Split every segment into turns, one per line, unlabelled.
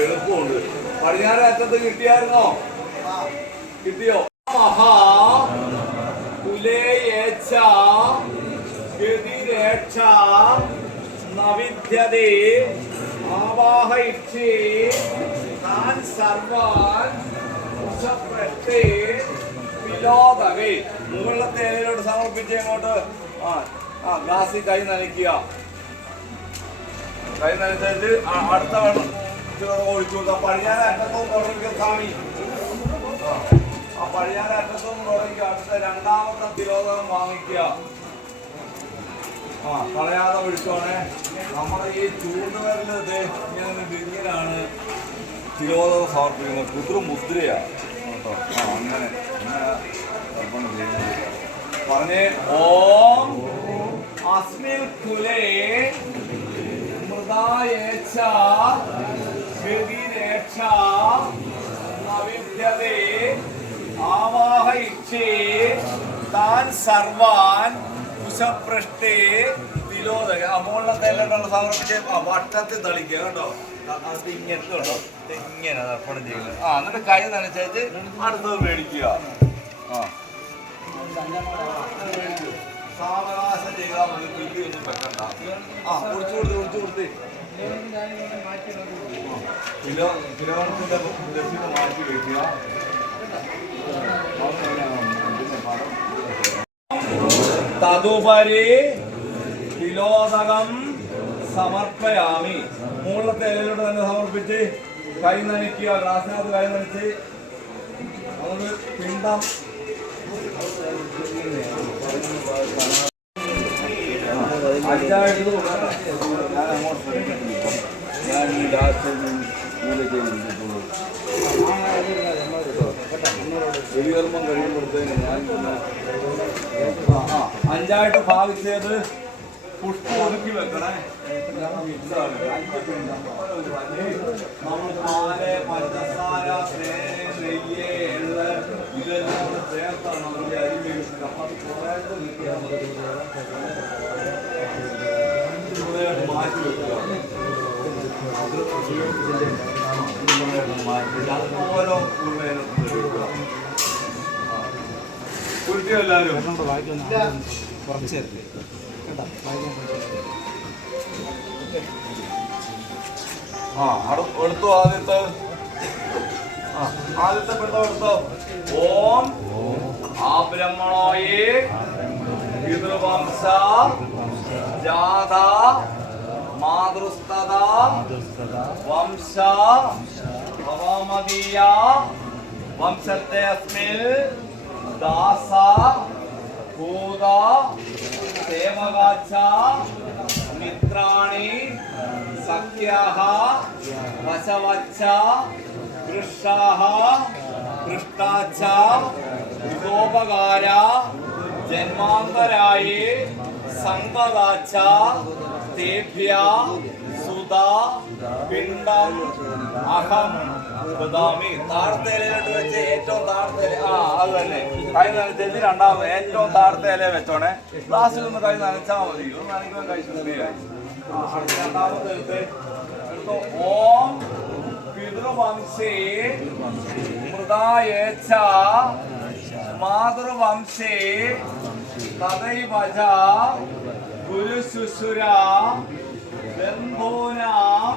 എളുപ്പമുണ്ട് പടിഞ്ഞാറ് അറ്റത്ത് കിട്ടിയായിരുന്നോ കിട്ടിയോ മഹാ കുലേയേച്ഛ ഗതിരേക്ഷ നവിദ്യതേ ആവാഹയിച്ചേ താൻ സർവാൻ ഉഷപ്രഷ്ടേ വിലോദകേ മുകളിലത്തെ ഇലയിലോട്ട് സമർപ്പിച്ച് അങ്ങോട്ട് ആ ആ ഗ്ലാസ്സിൽ കൈ നനയ്ക്കുക. കൈ നനച്ചിട്ട് അടുത്ത വെള്ളം ഒഴിച്ചു കൊടുക്കുക. പഴിയാല അറ്റത്തും തുടങ്ങിക്കുക സ്വാമി. ആ. പഴിയാല പഴിയാൻ അറ്റത്തും തുടങ്ങി അടുത്ത രണ്ടാമത്തെ തിരോധനം വാങ്ങിക്കുക. ആ കളയാതെ ഒഴിച്ചോണേ. നമ്മുടെ ഈ ചൂണ്ടുവരൽ ദേ ഇങ്ങനെ ഇങ്ങനെയാണ് തിരോധനം സമർപ്പിക്കുന്നത്. കുതിർമുദ്രയാ കേട്ടോ ആ അങ്ങനെ. പറഞ്ഞേ ഓം അസ്മിൽ കുലേ മൃദായേച്ഛ ഗതിരേക്ഷ നവിദ്യതേ ആവാഹയിച്ചേ താൻ സർവാൻ കുശപൃഷ്ടേ തിലോദക. ആ മുകളിലത്തെ എല്ലാം സമർപ്പിച്ച് വട്ടത്തിൽ തളിക്കുക കേട്ടോ അത് ഇങ്ങനെ കേട്ടോ ഇങ്ങനെ തർപ്പണം ചെയ്യുന്നത് ആ എന്നിട്ട് കൈ നനച്ചേച്ച് അടുത്തത് മേടിക്കുക. ആ. സാവകാശം ചെയ്താൽ മതി പില്ലി ഒന്നും വെക്കണ്ട ആ കുടിച്ചു കൊടുത്ത് കുടിച്ചു കൊടുത്ത് കിലോ കിലോണത്തിന്റെ രസീത് മാറ്റി വെക്കുക തതുപരി തിലോദകം സമർപ്പയാമി. മുകളിലത്തെ ഇലയിലൂടെ തന്നെ സമർപ്പിച്ച് കൈ നനയ്ക്കുക. ഗ്ലാസിനകത്ത് കൈ നനച്ച് അതുകൊണ്ട് പിണ്ടം ബലികർമ്മം കഴിയുമ്പോഴത്തേന് ഞാൻ അഞ്ചായിട്ട് ഭാവിച്ചത് പുഷ്പം ഒതുക്കി വെക്കണേ. നമ്മൾ പാൽ പഞ്ചസാര നെയ്യ് എള്ള് ഇതെല്ലാം കൂടെ ചേർത്താണ് നമ്മൾ ഈ അരി വേവിച്ചത് അപ്പൊ അത് കുറേശ്ശെ. കുറേയായിട്ട് മാറ്റി വെക്കുക മാറ്റി അതുപോലെ. കുരുത്തിയോ എല്ലാവരും
കുറച്ച് തരത്തില്ലേ കേട്ടോ
ആ എടുത്തു ആദ്യത്തെ. ആ ആദ്യത്തെ ഓം. ആ ബ്രഹ്മണോയേ പിതൃവംശ. ജാത. മാതൃസ്തത വംശ. ഭവാമതീയ. വംശത്തെ അസ്മിൽ ദാസ. ഭൂത. सेववाचा मित्राणि सख्याः वशवच्च दृष्टाः दृष्टा गोपगारा उपोपकारा जन्मान्तराये सङ्गदा च तेभ्यः पिण्डम् ബദാമി താഴത്തേലോട്ട് വെച്ച് ഏറ്റവും താഴത്തേല ആ അത് തന്നെ. കൈ നനച്ചേച്ച് രണ്ടാമത് ഏറ്റവും താഴത്തേല വെച്ചോണേ. ഗ്ലാസ്സിൽ ഒന്ന് കൈ നനച്ചാൽ മതി. ഒന്ന് നനയ്ക്കുമ്പോൾ കൈ ശുദ്ധിയായി. രണ്ടാമത്തെ എടുത്ത്. എടുത്തോ ഓം പിതൃവംശേ മൃതായേച്ച മാതൃവംശേ തദൈവജ ഗുരുശുശുര ബന്ധൂനാം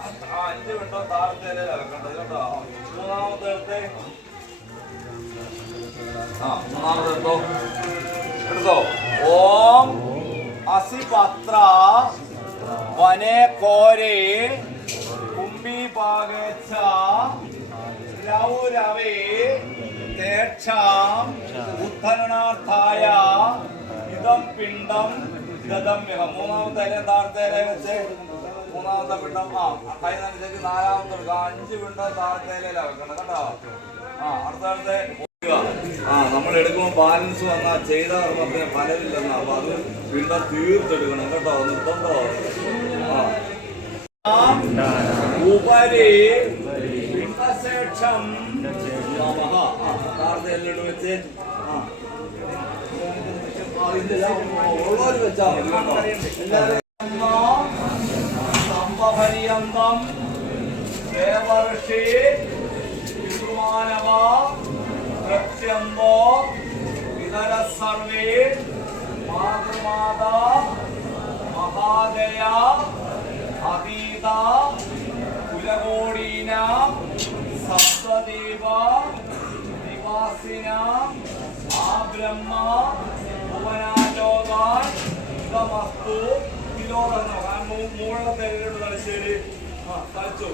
ആ അഞ്ച് മിനിറ്റോ താഴ്ത്തേലെ വെക്കേണ്ടത് കേട്ടോ മൂന്നാമത്തെ എടുത്ത് ആ മൂന്നാമത്തെ ഓം അസിപത്ര വനേ കോരേ കുംഭീപാകേച്ഛ രൗരവേ തേ ശേഷം ഉദ്ധരണാർത്ഥായ ഇതം പിണ്ടം ഗതമ്യഹ മൂന്നാമത്തെ താഴത്തെ ഇലയും വെച്ച് മൂന്നാമത്തെ പിണ്ടം ആ കൈനനുസരിച്ച് നാലാമത്തെ എടുക്കുക അഞ്ച് പിണ്ടം താഴത്തെ ഇലയില വെക്കണം കേട്ടോ ആ അടുത്തടുത്ത് ആ നമ്മൾ എടുക്കുമ്പോൾ ബാലൻസ് വന്നാൽ ചെയ്ത കർമ്മത്തിന് ഫലമില്ലെന്നാ. അപ്പൊ അത് പിണ്ടം തീർത്തെടുക്കണം കേട്ടോ നിർബന്ധോ ഉപരി പിണ്ടശേഷം നമഃ. ആ താഴത്തെ എല്ലാം വെച്ച് ആ. ആ, ഇതില്ല, ഉള്ളവര് വെച്ചാ സംഭപര്യന്തം ദേവർഷി പിതൃമാനവ പ്രത്യന്തോ ഇതര സർവേ മാതൃമാത മഹാദയ അതീത കുലകോടീന സപ്തദേവ നിവാസിന ആ ബ്രഹ്മ ഭുവനാലോകാൻ ഇതമസ്തു തിലോകന്നോ ആ മൂ- മൂള തെരഞ്ഞെടുപ്പ് തലശ്ശേരി ആ തലച്ചു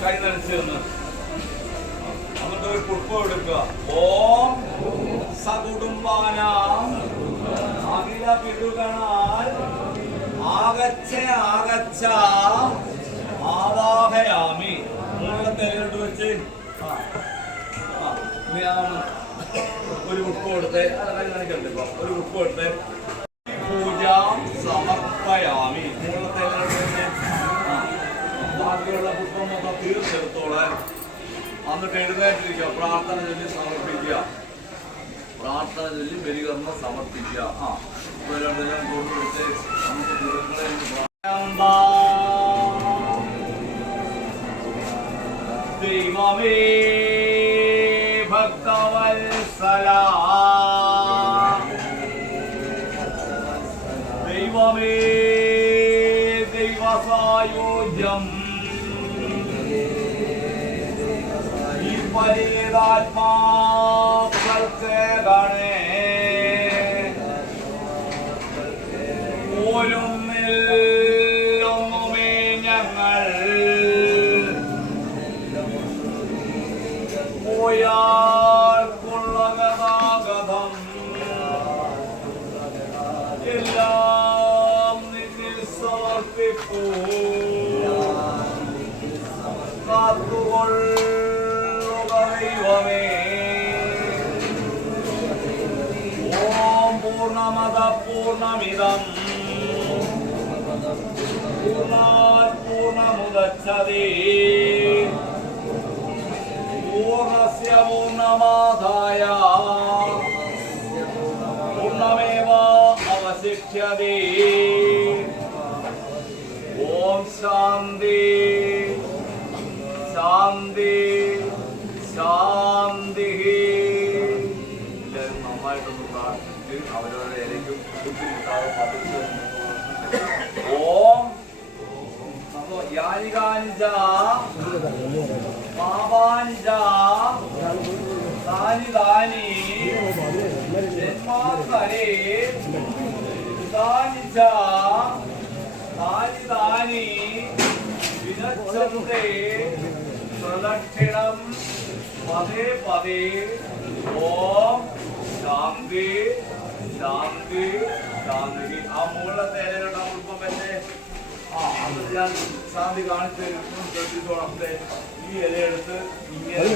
കൈ നനച്ച് തന്ന് എന്നിട്ട് ഒരു പുഷ്പം എടുക്കുക ഓം സകുടുംബാന അഖില പിടുകണാൽ ആഗച്ഛ ആഗച്ഛ ആവാഹയാമി മുകളിലെ തെരഞ്ഞെടുത്ത് വെച്ച് ആ ഒരു ഉപ്പ് കൊടുത്ത് അത് കാണിക്കണ്ടേ ഇപ്പൊ ഒരു ഉപ്പ് എടുത്ത് പൂജ സമർപ്പയാമി തെരഞ്ഞെടുത്ത് ബാക്കിയുള്ള പുഷ്പമൊക്കെ മൊത്തം തീർത്തെടുത്തോളാൻ എന്നിട്ട് എഴുന്നേറ്റിരിക്കുക പ്രാർത്ഥന ചൊല്ലി സമർപ്പിക്കുക. പ്രാർത്ഥന ചൊല്ലി ബലികർമ്മം സമർപ്പിക്കുക. ആ ഇപ്പൊ രണ്ടെല്ലാം കൊണ്ടുവച്ച് നമുക്ക് ദൈവമേ ഭക്തവത്സല. ദൈവമേ ദൈവസായോജ്യം. ഈ ഗണേ. പോലും पूर्णमिदं पूर्णात् पूर्णमुदच्छते। पूर्णस्य पूर्णमाधाय पूर्णमेव अवशिष्यते బాబానిజా బాబానిజా దాని దాని జన్మాకరే దానిజా దాని దాని వినచ్చంతే ప్రదక్షిణం పదే పదే ఓం శాంతి శాంతి శాంతి ఆ మూల తేలిన డబ్బులు పెట్టే ആ അത് ഞാൻ സാന്തി കാണിച്ച് ശ്രദ്ധിച്ചോളത്തെ ഈ ഇലയെടുത്ത് ഇങ്ങനെ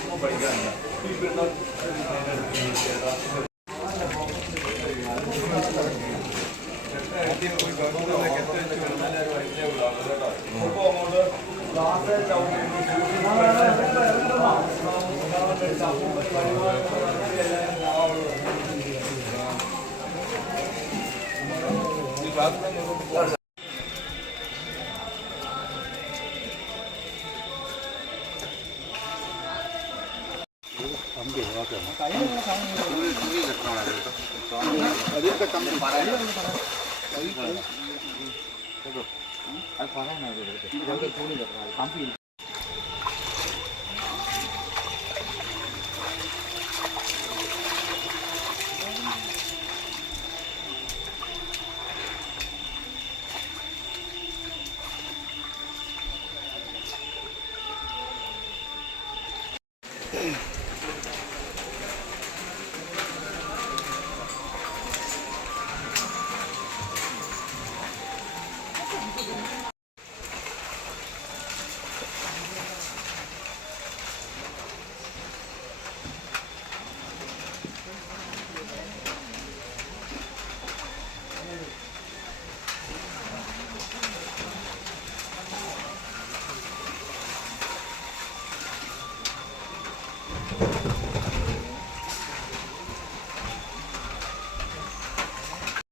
ഒന്നും പഠിക്കാനില്ല ഈ പെണ്ണ Thank you. അത് പറയാനായിരുന്നു പമ്പ് Mm-hmm.